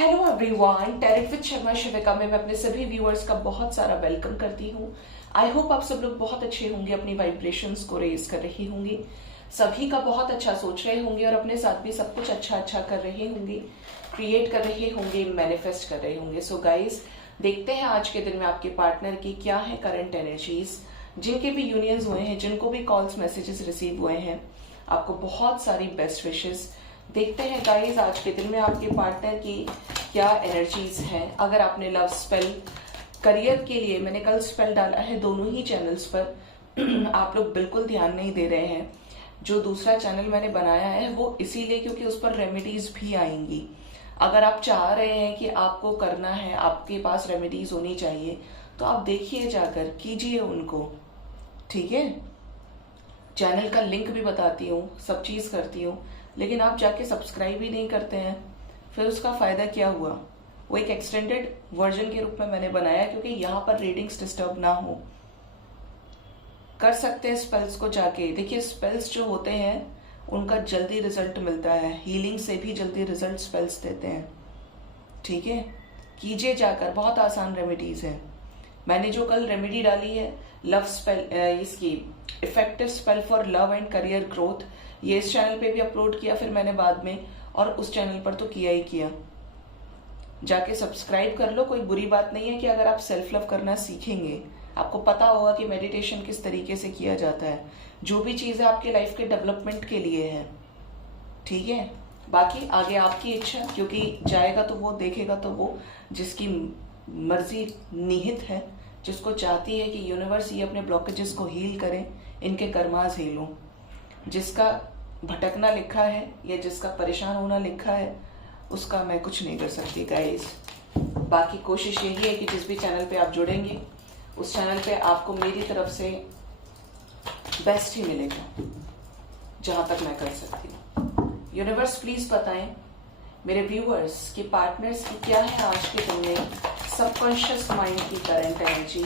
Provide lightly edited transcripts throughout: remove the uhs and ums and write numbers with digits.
Hello everyone, tarot with Sharma Shivika में मैं अपने सभी व्यूअर्स का बहुत सारा वेलकम करती हूँ। आई होप आप सब लोग बहुत अच्छे होंगे, अपनी वाइब्रेशंस को रेज कर रही होंगी, सभी का बहुत अच्छा सोच रहे होंगे और अपने साथ भी सब कुछ अच्छा अच्छा कर रहे होंगे, क्रिएट कर रहे होंगे, मैनिफेस्ट कर रहे होंगे। सो गाइज, देखते हैं आज के दिन में आपके पार्टनर की क्या है करंट एनर्जीज। जिनके भी यूनियंस हुए हैं, जिनको भी कॉल्स मैसेजेस रिसीव हुए हैं, आपको बहुत सारी बेस्ट विशेस। देखते हैं गाइस आज के दिन में आपके पार्टनर की क्या एनर्जीज हैं। अगर आपने लव स्पेल, करियर के लिए मैंने कल स्पेल डाला है दोनों ही चैनल्स पर आप लोग बिल्कुल ध्यान नहीं दे रहे हैं। जो दूसरा चैनल मैंने बनाया है वो इसीलिए क्योंकि उस पर रेमेडीज भी आएंगी। अगर आप चाह रहे हैं कि आपको करना है, आपके पास रेमेडीज होनी चाहिए, तो आप देखिए, जाकर कीजिए उनको, ठीक है। चैनल का लिंक भी बताती हूँ, सब चीज करती हूँ, लेकिन आप जाके सब्सक्राइब ही नहीं करते हैं, फिर उसका फायदा क्या हुआ। वो एक एक्सटेंडेड वर्जन के रूप में मैंने बनाया क्योंकि यहाँ पर रीडिंग्स डिस्टर्ब ना हो। कर सकते हैं स्पेल्स को जाके देखिए। स्पेल्स जो होते हैं उनका जल्दी रिजल्ट मिलता है, हीलिंग से भी जल्दी रिजल्ट स्पेल्स देते हैं, ठीक है। कीजिए जाकर, बहुत आसान रेमेडीज है। मैंने जो कल रेमेडी डाली है लव स्पेल, इसकी effective spell for love and career growth, ये इस चैनल पे भी अपलोड किया फिर मैंने बाद में, और उस चैनल पर तो किया ही किया। जाके सब्सक्राइब कर लो, कोई बुरी बात नहीं है कि अगर आप सेल्फ लव करना सीखेंगे, आपको पता होगा कि मेडिटेशन किस तरीके से किया जाता है, जो भी चीज है आपके लाइफ के डेवलपमेंट के लिए है, ठीक है। बाकी आगे आपकी इच्छा, क्योंकि जाएगा तो वो, देखेगा तो वो, जिसकी मर्जी निहित है, जिसको चाहती है कि यूनिवर्स ये अपने ब्लॉकेजेस को हील करें, इनके कर्मास हील हो। जिसका भटकना लिखा है या जिसका परेशान होना लिखा है, उसका मैं कुछ नहीं कर सकती गाइस। बाकी कोशिश यही है कि जिस भी चैनल पे आप जुड़ेंगे उस चैनल पे आपको मेरी तरफ से बेस्ट ही मिलेगा, जहां तक मैं कर सकती हूँ। यूनिवर्स प्लीज बताएं मेरे व्यूअर्स की पार्टनर्स की क्या है आज के दिन में सबकॉन्शियस माइंड की करंट एनर्जी।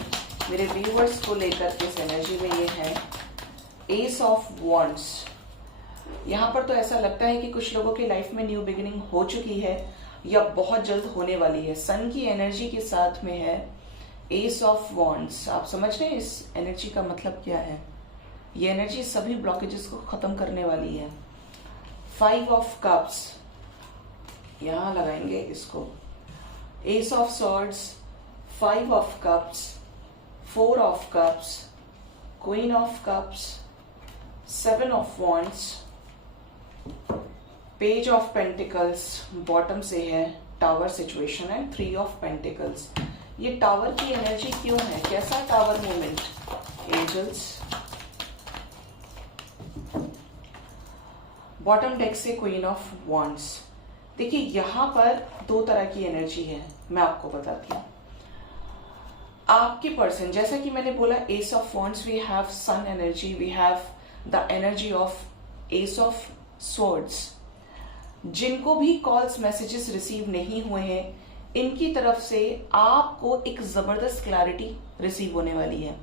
मेरे व्यूअर्स को लेकर किस एनर्जी में ये है। एस ऑफ वॉन्ड्स, यहाँ पर तो ऐसा लगता है कि कुछ लोगों की लाइफ में न्यू बिगिनिंग हो चुकी है या बहुत जल्द होने वाली है। सन की एनर्जी के साथ में है एस ऑफ वॉन्ड्स। आप समझ रहे हैं इस एनर्जी का मतलब क्या है। ये एनर्जी सभी ब्लॉकेजेस को खत्म करने वाली है। 5 ऑफ कप्स, यहां लगाएंगे इसको। Ace of swords, 5 of cups, 4 of cups, queen of cups, 7 of wands, page of pentacles, bottom से है टावर सिचुएशन है, 3 ऑफ पेंटिकल्स। ये टावर की एनर्जी क्यों है, कैसा tower movement. Angels, bottom deck से क्वीन ऑफ वॉन्ड्स। देखिए यहां पर 2 तरह की एनर्जी है, मैं आपको बताती हूं। आपके पर्सन, जैसा कि मैंने बोला ace of wands, we have sun energy, we have the energy of ace of swords. जिनको भी कॉल्स मैसेजेस रिसीव नहीं हुए हैं, इनकी तरफ से आपको एक जबरदस्त क्लैरिटी रिसीव होने वाली है।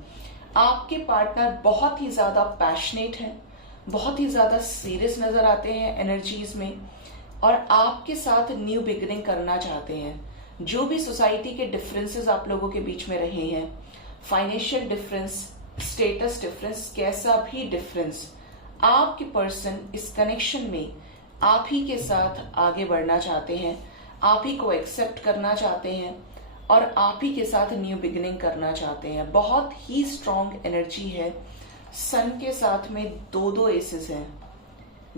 आपके पार्टनर बहुत ही ज्यादा पैशनेट है, बहुत ही ज्यादा सीरियस नजर आते हैं एनर्जीज में, और आपके साथ न्यू बिगिनिंग करना चाहते हैं। जो भी सोसाइटी के डिफरेंसेस आप लोगों के बीच में रहे हैं, फाइनेंशियल डिफरेंस, स्टेटस डिफरेंस, कैसा भी डिफरेंस, आपके पर्सन इस कनेक्शन में आप ही के साथ आगे बढ़ना चाहते हैं, आप ही को एक्सेप्ट करना चाहते हैं और आप ही के साथ न्यू बिगिनिंग करना चाहते हैं। बहुत ही स्ट्रॉन्ग एनर्जी है। सन के साथ में 2 एसेस हैं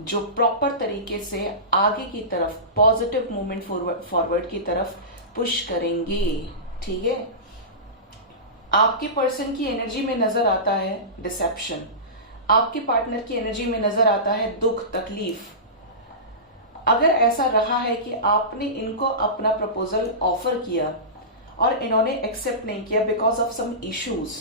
जो प्रॉपर तरीके से आगे की तरफ पॉजिटिव मूवमेंट फॉरवर्ड की तरफ पुश करेंगे, ठीक है। आपके पर्सन की एनर्जी में नजर आता है डिसेप्शन, आपके पार्टनर की एनर्जी में नजर आता है दुख, तकलीफ। अगर ऐसा रहा है कि आपने इनको अपना प्रपोजल ऑफर किया और इन्होंने एक्सेप्ट नहीं किया बिकॉज ऑफ सम इश्यूज,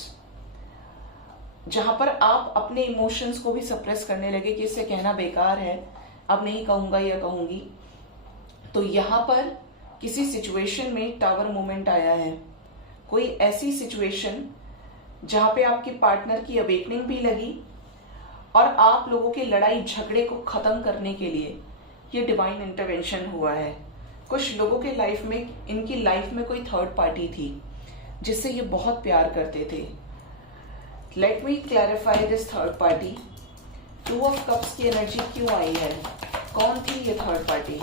जहां पर आप अपने इमोशंस को भी सप्रेस करने लगे कि इससे कहना बेकार है, अब नहीं कहूंगा या कहूंगी, तो यहां पर किसी सिचुएशन में टावर मूवमेंट आया है। कोई ऐसी सिचुएशन जहां पे आपके पार्टनर की अवेकनिंग भी लगी और आप लोगों के लड़ाई झगड़े को खत्म करने के लिए ये डिवाइन इंटरवेंशन हुआ है। कुछ लोगों के लाइफ में, इनकी लाइफ में कोई थर्ड पार्टी थी जिससे ये बहुत प्यार करते थे। Let me clarify this third party. 2 of cups की एनर्जी क्यों आई है? कौन थी ये थर्ड पार्टी?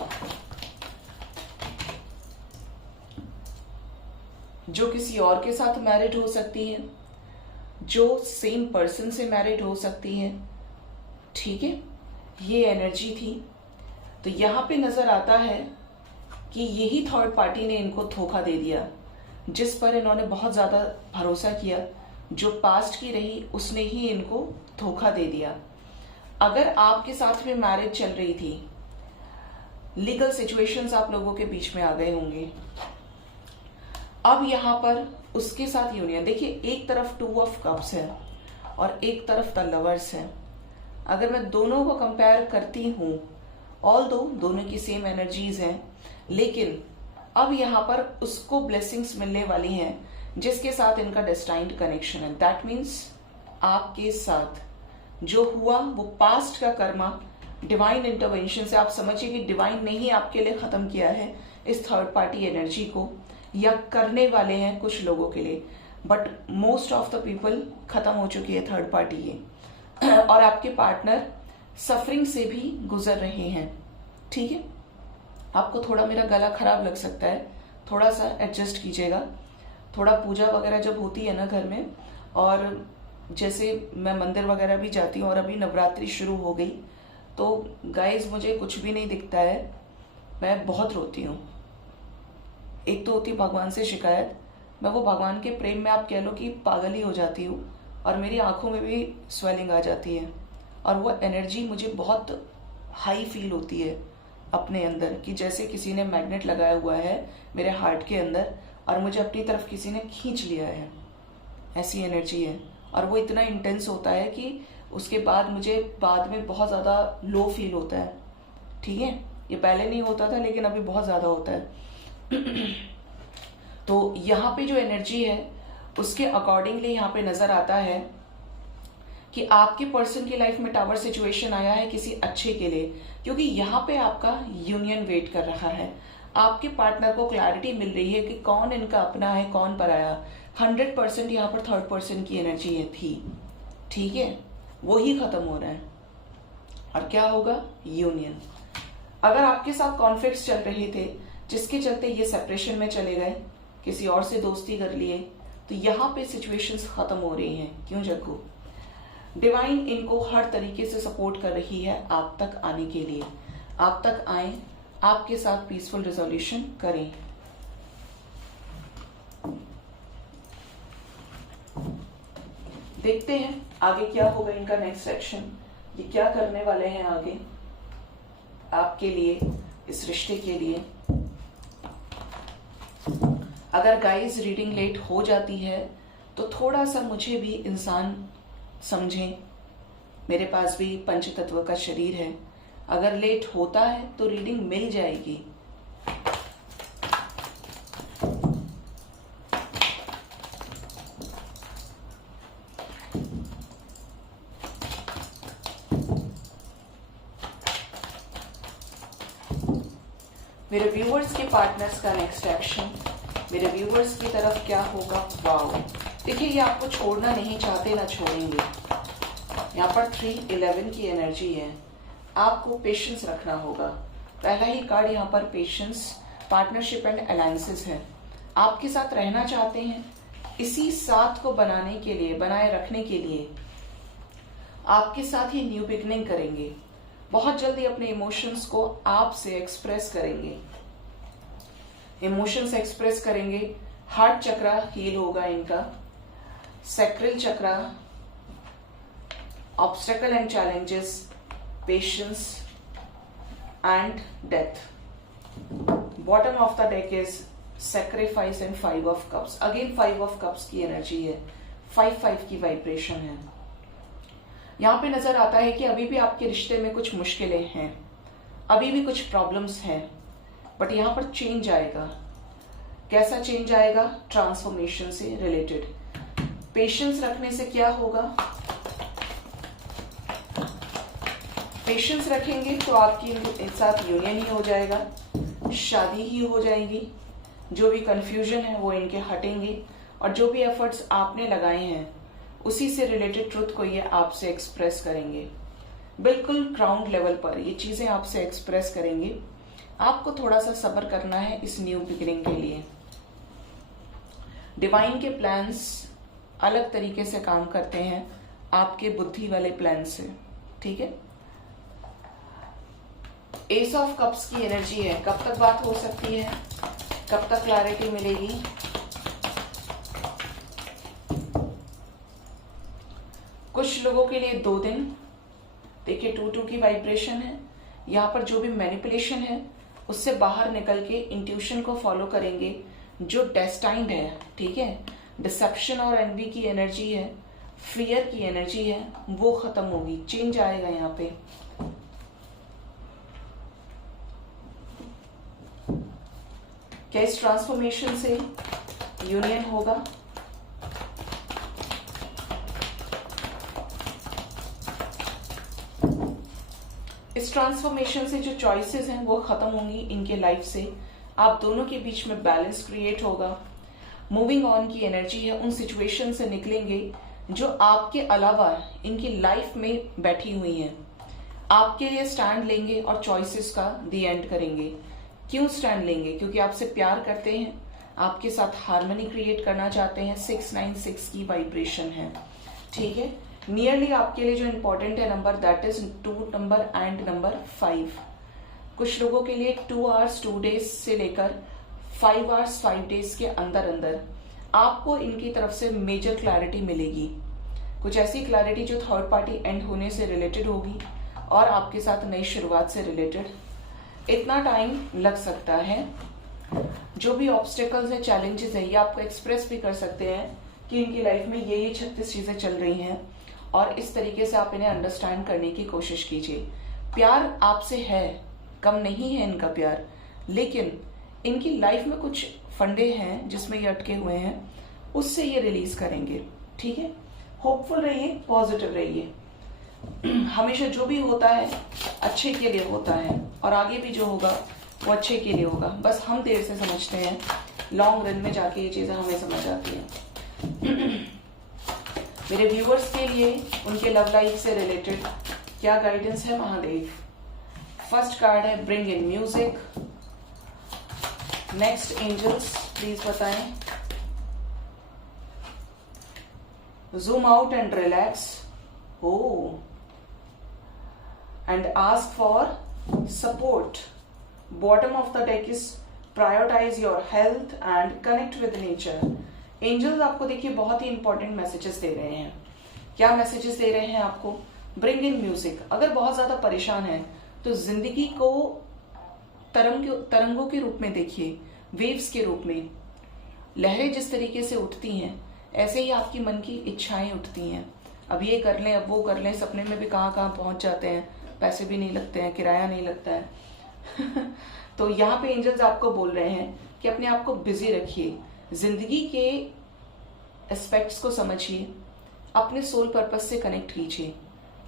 जो किसी और के साथ मैरिड हो सकती है, जो सेम पर्सन से मैरिड हो सकती है, ठीक है, ये एनर्जी थी। तो यहां पे नजर आता है कि यही थर्ड पार्टी ने इनको धोखा दे दिया, जिस पर इन्होंने बहुत ज्यादा भरोसा किया, जो पास्ट की रही उसने ही इनको धोखा दे दिया। अगर आपके साथ में मैरिज चल रही थी, लीगल सिचुएशंस आप लोगों के बीच में आ गए होंगे, अब यहां पर उसके साथ यूनियन, देखिए एक तरफ 2 ऑफ कप्स है और एक तरफ द लवर्स है। अगर मैं दोनों को कंपेयर करती हूं, ऑल्दो दोनों की सेम एनर्जीज हैं, लेकिन अब यहां पर उसको ब्लेसिंग्स मिलने वाली हैं जिसके साथ इनका डेस्टाइन्ड कनेक्शन है। दैट मीन्स आपके साथ जो हुआ वो पास्ट का कर्मा डिवाइन इंटरवेंशन से, आप समझिए कि डिवाइन ने ही आपके लिए खत्म किया है इस थर्ड पार्टी एनर्जी को, या करने वाले हैं कुछ लोगों के लिए, but most of the people खत्म हो चुकी है थर्ड पार्टी ये। और आपके पार्टनर सफरिंग से भी गुजर रहे हैं, ठीक है। आपको थोड़ा मेरा गला खराब लग सकता है, थोड़ा सा एडजस्ट कीजिएगा। थोड़ा पूजा वगैरह जब होती है ना घर में, और जैसे मैं मंदिर वगैरह भी जाती हूँ और अभी नवरात्रि शुरू हो गई, तो गाइज मुझे कुछ भी नहीं दिखता है, मैं बहुत रोती हूँ। एक तो होती भगवान से शिकायत, मैं वो भगवान के प्रेम में आप कह लो कि पागल ही हो जाती हूँ, और मेरी आंखों में भी स्वेलिंग आ जाती है, और वो एनर्जी मुझे बहुत हाई फील होती है अपने अंदर, कि जैसे किसी ने मैग्नेट लगाया हुआ है मेरे हार्ट के अंदर और मुझे अपनी तरफ किसी ने खींच लिया है, ऐसी एनर्जी है। और वो इतना इंटेंस होता है कि उसके बाद मुझे बाद में बहुत ज़्यादा लो फील होता है, ठीक है। ये पहले नहीं होता था लेकिन अभी बहुत ज़्यादा होता है। तो यहाँ पे जो एनर्जी है उसके अकॉर्डिंगली यहाँ पे नजर आता है कि आपके पर्सन की लाइफ में टावर सिचुएशन आया है किसी अच्छे के लिए, क्योंकि यहाँ पे आपका यूनियन वेट कर रहा है। आपके पार्टनर को क्लैरिटी मिल रही है कि कौन इनका अपना है कौन पराया। 100% यहाँ पर थर्ड पर्सन की एनर्जी है थी, ठीक है, वो ही खत्म हो रहा है। और क्या होगा? यूनियन। अगर आपके साथ कॉन्फ्लिक्ट्स चल रहे थे जिसके चलते ये सेपरेशन में चले गए, किसी और से दोस्ती कर लिए, तो यहाँ पे सिचुएशंस खत्म हो रही हैं। क्यों जग्गू? डिवाइन इनको हर तरीके से सपोर्ट कर रही है आप तक आने के लिए। आप तक आए, आपके साथ पीसफुल रिजोल्यूशन करें। देखते हैं आगे क्या होगा इनका नेक्स्ट एक्शन, ये क्या करने वाले हैं आगे आपके लिए, इस रिश्ते के लिए। अगर गाइस रीडिंग लेट हो जाती है तो थोड़ा सा मुझे भी इंसान समझें, मेरे पास भी पंच तत्व का शरीर है। अगर लेट होता है तो रीडिंग मिल जाएगी। मेरे व्यूअर्स के पार्टनर्स का नेक्स्ट एक्शन मेरे व्यूअर्स की तरफ क्या होगा? वाओ, देखिए ये आपको छोड़ना नहीं चाहते, ना छोड़ेंगे। यहाँ पर 3-11 की एनर्जी है। आपको पेशेंस रखना होगा। पहला ही कार्ड यहाँ पर पेशेंस, पार्टनरशिप एंड अलायंसेस है। आपके साथ रहना चाहते हैं, इसी साथ को बनाने के लिए, बनाए रखने के लिए आपके साथ ही न्यू बिगनिंग करेंगे। बहुत जल्दी अपने इमोशंस को आपसे एक्सप्रेस करेंगे, इमोशंस एक्सप्रेस करेंगे। हार्ट चक्रा हील होगा इनका, sacral chakra, obstacle and challenges, patience and death. Bottom of the deck is sacrifice and 5 of cups. Again 5 of cups की एनर्जी है, 5-5 की वाइब्रेशन है। यहाँ पे नजर आता है कि अभी भी आपके रिश्ते में कुछ मुश्किलें हैं, अभी भी कुछ प्रॉब्लम्स हैं, बट यहाँ पर चेंज आएगा। कैसा चेंज आएगा? ट्रांसफॉर्मेशन से रिलेटेड। पेशेंस रखने से क्या होगा? पेशेंस रखेंगे तो आपकी साथ यूनियन ही हो जाएगा। शादी ही हो जाएगी, जो भी कंफ्यूजन है वो इनके हटेंगे, और जो भी एफर्ट्स आपने लगाए हैं उसी से रिलेटेड ट्रुथ को ये आपसे एक्सप्रेस करेंगे। बिल्कुल ग्राउंड लेवल पर ये चीजें आपसे एक्सप्रेस करेंगे। आपको थोड़ा सा सब्र करना है इस न्यू बिगिनिंग के लिए। डिवाइन के प्लान्स अलग तरीके से काम करते हैं आपके बुद्धि वाले प्लान से, ठीक है। एस ऑफ कप्स की एनर्जी है। कब तक बात हो सकती है, कब तक क्लैरिटी मिलेगी? कुछ लोगों के लिए 2 दिन। देखिए 2-2 की वाइब्रेशन है। यहाँ पर जो भी मैनिपुलेशन है उससे बाहर निकल के इंट्यूशन को फॉलो करेंगे जो डेस्टाइंड है, ठीक है। डिसेप्शन और एनवी की एनर्जी है, फियर की एनर्जी है, वो खत्म होगी, चेंज आएगा यहाँ पे। क्या इस ट्रांसफॉर्मेशन से यूनियन होगा? इस ट्रांसफॉर्मेशन से जो चॉइसेस हैं वो खत्म होंगी इनके लाइफ से। आप दोनों के बीच में बैलेंस क्रिएट होगा। मूविंग ऑन की एनर्जी है। उन सिचुएशन से निकलेंगे जो आपके अलावा इनकी लाइफ में बैठी हुई हैं। आपके लिए स्टैंड लेंगे और चॉइसेस का दी एंड करेंगे। क्यों स्टैंड लेंगे? क्योंकि आपसे प्यार करते हैं, आपके साथ हार्मनी क्रिएट करना चाहते हैं। 696 की वाइब्रेशन है, ठीक है। नियरली आपके लिए जो इंपॉर्टेंट है number, that is 2 number and number 5। कुछ लोगों के लिए 2 आवर्स 2 डेज से लेकर 5 आवर्स 5 डेज के अंदर अंदर आपको इनकी तरफ से मेजर क्लैरिटी मिलेगी। कुछ ऐसी क्लैरिटी जो थर्ड पार्टी एंड होने से रिलेटेड होगी और आपके साथ नई शुरुआत से रिलेटेड। इतना टाइम लग सकता है। जो भी ऑब्स्टेकल्स है, चैलेंजेस है, ये आपको एक्सप्रेस भी कर सकते हैं कि इनकी लाइफ में ये 36 चीजें चल रही हैं और इस तरीके से आप इन्हें अंडरस्टैंड करने की कोशिश कीजिए। प्यार आपसे है, कम नहीं है इनका प्यार, लेकिन इनकी लाइफ में कुछ फंडे हैं जिसमें ये अटके हुए हैं, उससे ये रिलीज करेंगे, ठीक है। होपफुल रहिए, पॉजिटिव रहिए। हमेशा जो भी होता है अच्छे के लिए होता है और आगे भी जो होगा वो अच्छे के लिए होगा। बस हम देर से समझते हैं, लॉन्ग रन में जाके ये चीजें हमें समझ आती हैं। मेरे व्यूअर्स के लिए उनके लव लाइफ से रिलेटेड क्या गाइडेंस है महादेव? फर्स्ट कार्ड है bring in music. Next angels please बताएं। Zoom out and relax. Oh and ask for support. Bottom of the deck is prioritise your health and connect with nature. Angels आपको देखिए बहुत ही important messages दे रहे हैं। क्या messages दे रहे हैं आपको? Bring in music. अगर बहुत ज्यादा परेशान है तो जिंदगी को तरंगों के रूप में देखिए, वेव्स के रूप में। लहरें जिस तरीके से उठती हैं ऐसे ही आपकी मन की इच्छाएं उठती हैं। अब ये कर लें, अब वो कर लें, सपने में भी कहाँ कहाँ पहुंच जाते हैं, पैसे भी नहीं लगते हैं, किराया नहीं लगता है। तो यहाँ पे एंजल्स आपको बोल रहे हैं कि अपने आप को बिजी रखिए, जिंदगी के एस्पेक्ट्स को समझिए, अपने सोल पर्पस से कनेक्ट कीजिए।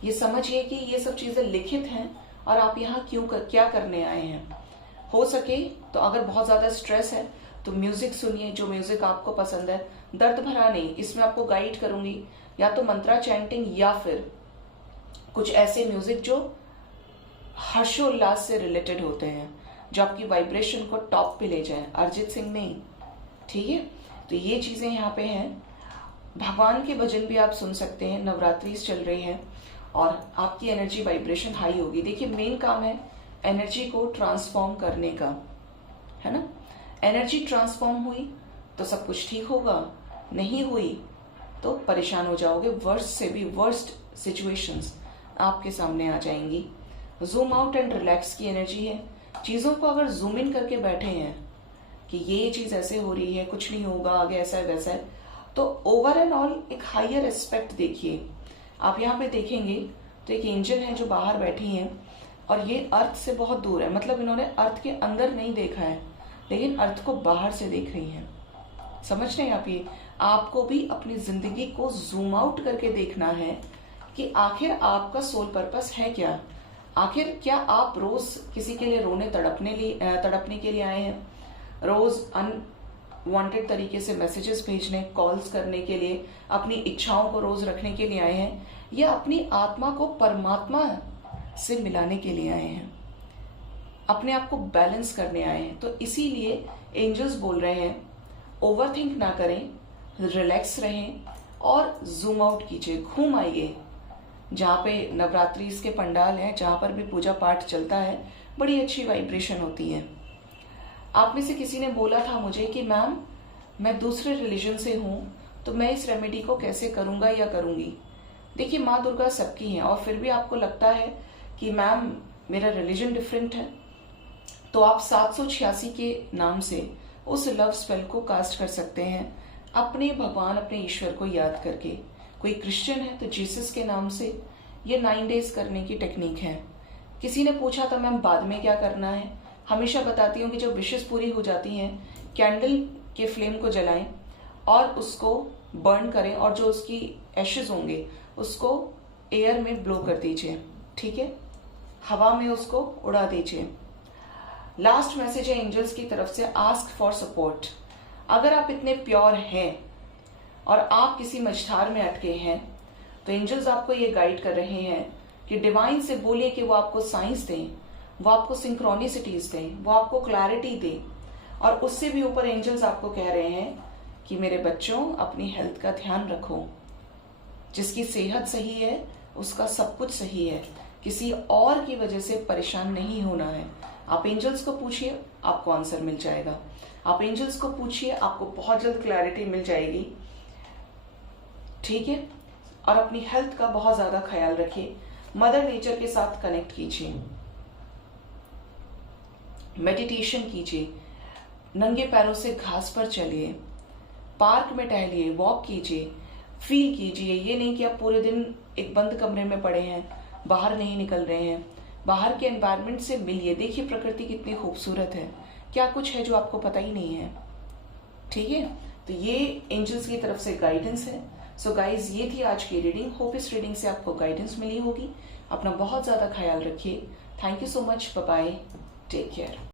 ये समझिए कि ये सब चीजें लिखित हैं और आप यहाँ क्या करने आए हैं। हो सके तो अगर बहुत ज्यादा स्ट्रेस है तो म्यूजिक सुनिए, जो म्यूजिक आपको पसंद है। दर्द भरा नहीं, इसमें आपको गाइड करूंगी या तो मंत्रा चैंटिंग या फिर कुछ ऐसे म्यूजिक जो हर्षोल्लास से रिलेटेड होते हैं, जो आपकी वाइब्रेशन को टॉप पे ले जाए। अरिजीत सिंह नहीं, ठीक है। तो ये चीजें यहाँ पे हैं। भगवान के भजन भी आप सुन सकते हैं। नवरात्रि चल रही है और आपकी एनर्जी वाइब्रेशन हाई होगी। देखिए मेन काम है एनर्जी को ट्रांसफॉर्म करने का, है ना। एनर्जी ट्रांसफॉर्म हुई तो सब कुछ ठीक होगा, नहीं हुई तो परेशान हो जाओगे। वर्स्ट से भी वर्स्ट सिचुएशंस आपके सामने आ जाएंगी। जूम आउट एंड रिलैक्स की एनर्जी है। चीजों को अगर जूम इन करके बैठे हैं कि ये चीज ऐसे हो रही है, कुछ नहीं होगा, आगे ऐसा है वैसा है, तो ओवर एंड ऑल एक हायर एस्पेक्ट देखिए। आप यहाँ पे देखेंगे तो एक एंजल है जो बाहर बैठी हैं और ये अर्थ से बहुत दूर है। मतलब इन्होंने अर्थ के अंदर नहीं देखा है लेकिन अर्थ को बाहर से देख रही हैं। समझ रहे हैं आप? ये आपको भी अपनी जिंदगी को जूम आउट करके देखना है कि आखिर आपका सोल पर्पस है क्या। आखिर क्या आप रोज किसी के लिए रोने तड़पने के लिए आए हैं? रोज अनवांटेड तरीके से मैसेजेस भेजने, कॉल्स करने के लिए, अपनी इच्छाओं को रोज रखने के लिए आए हैं, या अपनी आत्मा को परमात्मा से मिलाने के लिए आए हैं, अपने आप को बैलेंस करने आए हैं? तो इसीलिए एंजल्स बोल रहे हैं ओवरथिंक ना करें, रिलैक्स रहें और जूम आउट कीजिए, घूम आइए। जहाँ पे नवरात्रि के पंडाल है, जहाँ पर भी पूजा पाठ चलता है, बड़ी अच्छी वाइब्रेशन होती है। आप में से किसी ने बोला था मुझे कि मैम मैं दूसरे रिलीजन से हूँ, तो मैं इस रेमेडी को कैसे करूँगा या करूँगी? देखिए, माँ दुर्गा सबकी हैं, और फिर भी आपको लगता है कि मैम मेरा रिलीजन डिफरेंट है, तो आप 786 के नाम से उस लव स्पेल को कास्ट कर सकते हैं अपने भगवान, अपने ईश्वर को याद करके। कोई क्रिश्चियन है तो जीसस के नाम से। ये 9 डेज करने की टेक्निक है। किसी ने पूछा था मैम बाद में क्या करना है? हमेशा बताती हूँ कि जब विशेष पूरी हो जाती हैं, कैंडल के फ्लेम को जलाएं और उसको बर्न करें, और जो उसकी एशेज होंगे उसको एयर में ब्लो कर दीजिए, ठीक है? हवा में उसको उड़ा दीजिए। लास्ट मैसेज है एंजल्स की तरफ से, आस्क फॉर सपोर्ट। अगर आप इतने प्योर हैं और आप किसी मझधार में अटके हैं, तो एंजल्स आपको ये गाइड कर रहे हैं कि डिवाइन से बोलिए कि वो आपको साइंस दें, वो आपको सिंक्रोनिसिटीज दें, वो आपको क्लैरिटी दें। और उससे भी ऊपर एंजल्स आपको कह रहे हैं कि मेरे बच्चों, अपनी हेल्थ का ध्यान रखो। जिसकी सेहत सही है उसका सब कुछ सही है, किसी और की वजह से परेशान नहीं होना है। आप एंजल्स को पूछिए, आपको आंसर मिल जाएगा। आप एंजल्स को पूछिए, आपको बहुत जल्द क्लैरिटी मिल जाएगी, ठीक है? और अपनी हेल्थ का बहुत ज्यादा ख्याल रखिए। मदर नेचर के साथ कनेक्ट कीजिए, मेडिटेशन कीजिए, नंगे पैरों से घास पर चलिए, पार्क में टहलिए, वॉक कीजिए, फील कीजिए। ये नहीं कि आप पूरे दिन एक बंद कमरे में पड़े हैं, बाहर नहीं निकल रहे हैं। बाहर के एनवायरनमेंट से मिलिए, देखिए प्रकृति कितनी खूबसूरत है, क्या कुछ है जो आपको पता ही नहीं है, ठीक है? तो ये एंजल्स की तरफ से गाइडेंस है। सो गाइज, ये थी आज की रीडिंग। होप इस रीडिंग से आपको गाइडेंस मिली होगी। अपना बहुत ज्यादा ख्याल रखिए। Thank you so much. Bye bye, take care.